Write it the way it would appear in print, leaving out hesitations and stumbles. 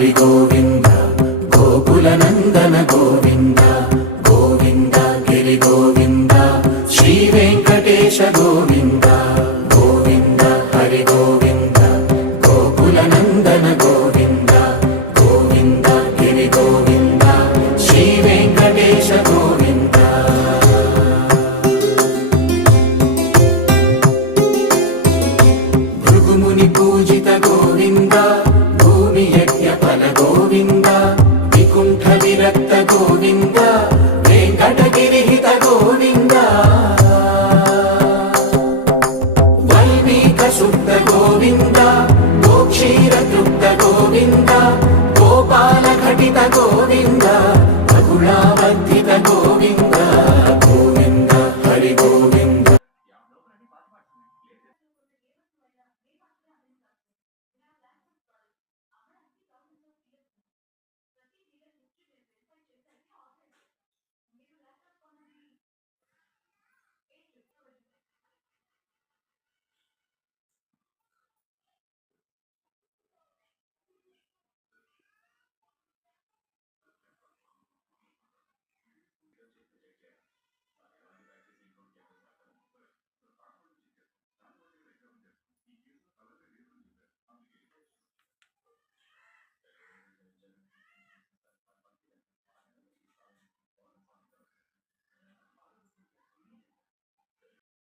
హరి గోవింద గోకుల నందన గోవింద గోవింద గిరి గోవింద శ్రీ వెంకటేశ గోవింద గోవింద హరి గోవింద గోకుల నందన గోవింద గోవింద గిరి గోవింద శ్రీ వెంకటేశ గోవింద భృగుముని పూజిత గోవింద భూమి యజ్ఞ ఫల గోవింద వికుంఠ విరక్త గోవింద వెంకటగిరిహిత గోవింద వైదిక శుద్ధ గోవింద గోక్షీర తృప్త గోవింద గోపాల ఘటిత గోవింద